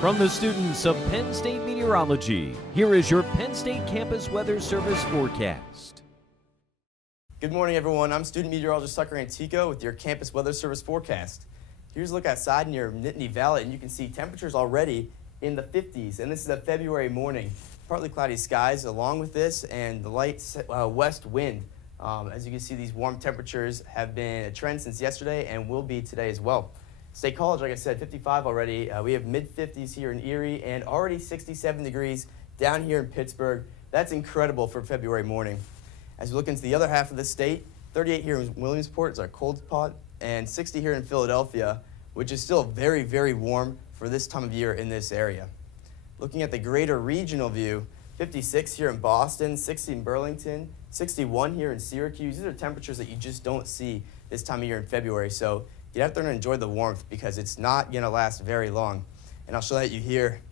From the students of Penn State Meteorology, here is your Penn State Campus Weather Service forecast. Good morning, everyone. I'm student meteorologist Tucker Antico with your Campus Weather Service forecast. Here's a look outside near Nittany Valley, and you can see temperatures already in the 50s, and this is a February morning. Partly cloudy skies along with this and the light west wind. As you can see, these warm temperatures have been a trend since yesterday and will be today as well. State College, like I said, 55 already. We have mid-50s here in Erie and already 67 degrees down here in Pittsburgh. That's incredible for February morning. As we look into the other half of the state, 38 here in Williamsport is our cold spot, and 60 here in Philadelphia, which is still very, very warm for this time of year in this area. Looking at the greater regional view, 56 here in Boston, 60 in Burlington, 61 here in Syracuse. These are temperatures that you just don't see this time of year in February. So get out there and enjoy the warmth because it's not going to last very long. And I'll show that you here.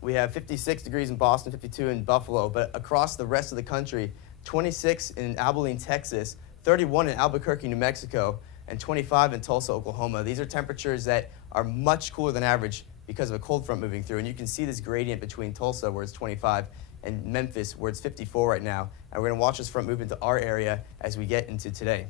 We have 56 degrees in Boston, 52 in Buffalo, but across the rest of the country, 26 in Abilene, Texas, 31 in Albuquerque, New Mexico, and 25 in Tulsa, Oklahoma. These are temperatures that are much cooler than average because of a cold front moving through. And you can see this gradient between Tulsa, where it's 25, and Memphis, where it's 54 right now. And we're going to watch this front move into our area as we get into today.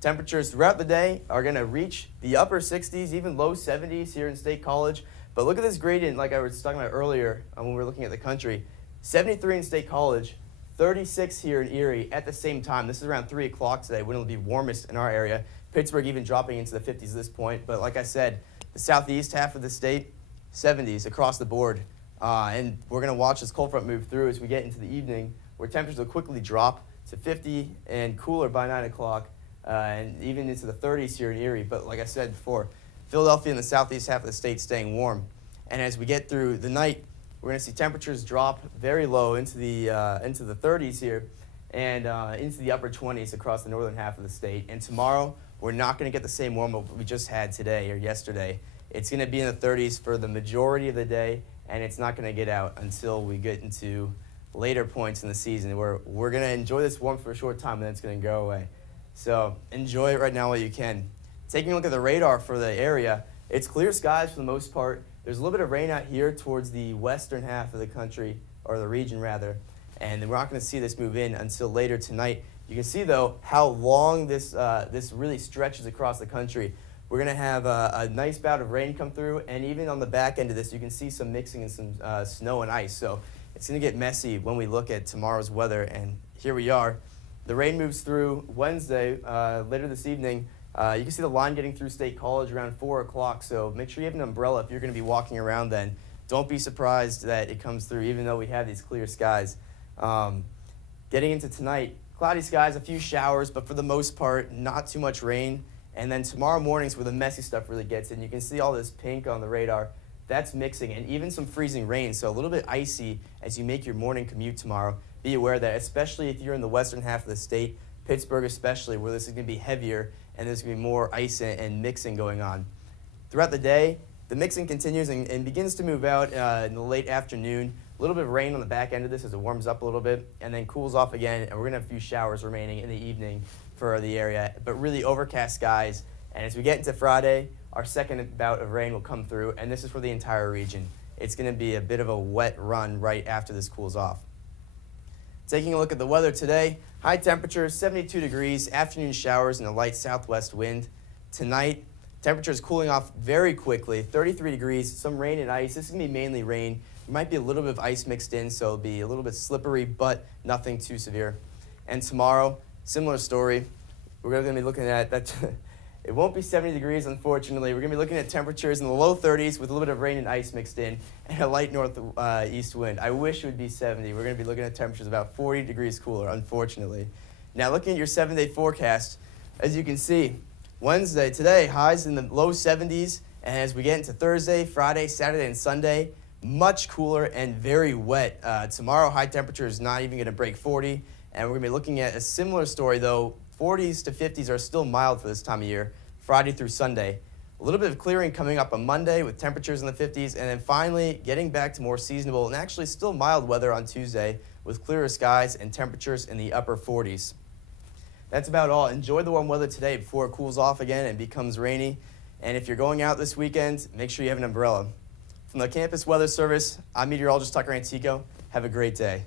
Temperatures throughout the day are going to reach the upper 60s, even low 70s here in State College. But look at this gradient like I was talking about earlier when we were looking at the country. 73 in State College, 36 here in Erie at the same time. This is around 3 o'clock today when it'll be warmest in our area. Pittsburgh even dropping into the 50s at this point. But like I said, the southeast half of the state, 70s across the board. And we're going to watch this cold front move through as we get into the evening, where temperatures will quickly drop to 50 and cooler by 9 o'clock. And even into the 30s here in Erie. But like I said before, Philadelphia and the southeast half of the state staying warm. And as we get through the night, we're going to see temperatures drop very low into the 30s here and into the upper 20s across the northern half of the state. And tomorrow, we're not going to get the same warm we just had today or yesterday. It's going to be in the 30s for the majority of the day, and it's not going to get out until we get into later points in the season where we're going to enjoy this warmth for a short time, and then it's going to go away. So enjoy it right now while you can. Taking a look at the radar for the area, it's clear skies for the most part. There's a little bit of rain out here towards the western half of the country, or the region rather, and we're not going to see this move in until later tonight. You can see though how long this really stretches across the country. We're going to have a nice bout of rain come through, and even on the back end of this, you can see some mixing and some snow and ice. So it's going to get messy when we look at tomorrow's weather, and here we are. The rain moves through Wednesday, later this evening. You can see the line getting through State College around 4 o'clock, so make sure you have an umbrella if you're going to be walking around then. Don't be surprised that it comes through, even though we have these clear skies. Getting into tonight, cloudy skies, a few showers, but for the most part, not too much rain. And then tomorrow morning's where the messy stuff really gets in. You can see all this pink on the radar. That's mixing, and even some freezing rain, so a little bit icy as you make your morning commute tomorrow. Be aware of that, especially if you're in the western half of the state, Pittsburgh especially, where this is going to be heavier and there's going to be more ice and mixing going on. Throughout the day, the mixing continues and begins to move out in the late afternoon. A little bit of rain on the back end of this as it warms up a little bit and then cools off again, and we're going to have a few showers remaining in the evening for the area, but really overcast skies. And as we get into Friday, our second bout of rain will come through, and this is for the entire region. It's going to be a bit of a wet run right after this cools off. Taking a look at the weather today, high temperatures, 72 degrees, afternoon showers and a light southwest wind. Tonight, temperatures cooling off very quickly, 33 degrees, some rain and ice. This is going to be mainly rain. There might be a little bit of ice mixed in, so it'll be a little bit slippery, but nothing too severe. And tomorrow, similar story. We're going to be looking at that. It won't be 70 degrees, unfortunately. We're going to be looking at temperatures in the low 30s with a little bit of rain and ice mixed in and a light northeast wind. I wish it would be 70. We're going to be looking at temperatures about 40 degrees cooler, unfortunately. Now, looking at your 7-day forecast, as you can see, Wednesday, today, highs in the low 70s. And as we get into Thursday, Friday, Saturday, and Sunday, much cooler and very wet. Tomorrow, high temperature is not even going to break 40. And we're going to be looking at a similar story, though. 40s to 50s are still mild for this time of year, Friday through Sunday. A little bit of clearing coming up on Monday with temperatures in the 50s, and then finally getting back to more seasonable and actually still mild weather on Tuesday with clearer skies and temperatures in the upper 40s. That's about all. Enjoy the warm weather today before it cools off again and becomes rainy. And if you're going out this weekend, make sure you have an umbrella. From the Campus Weather Service, I'm meteorologist Tucker Antico. Have a great day.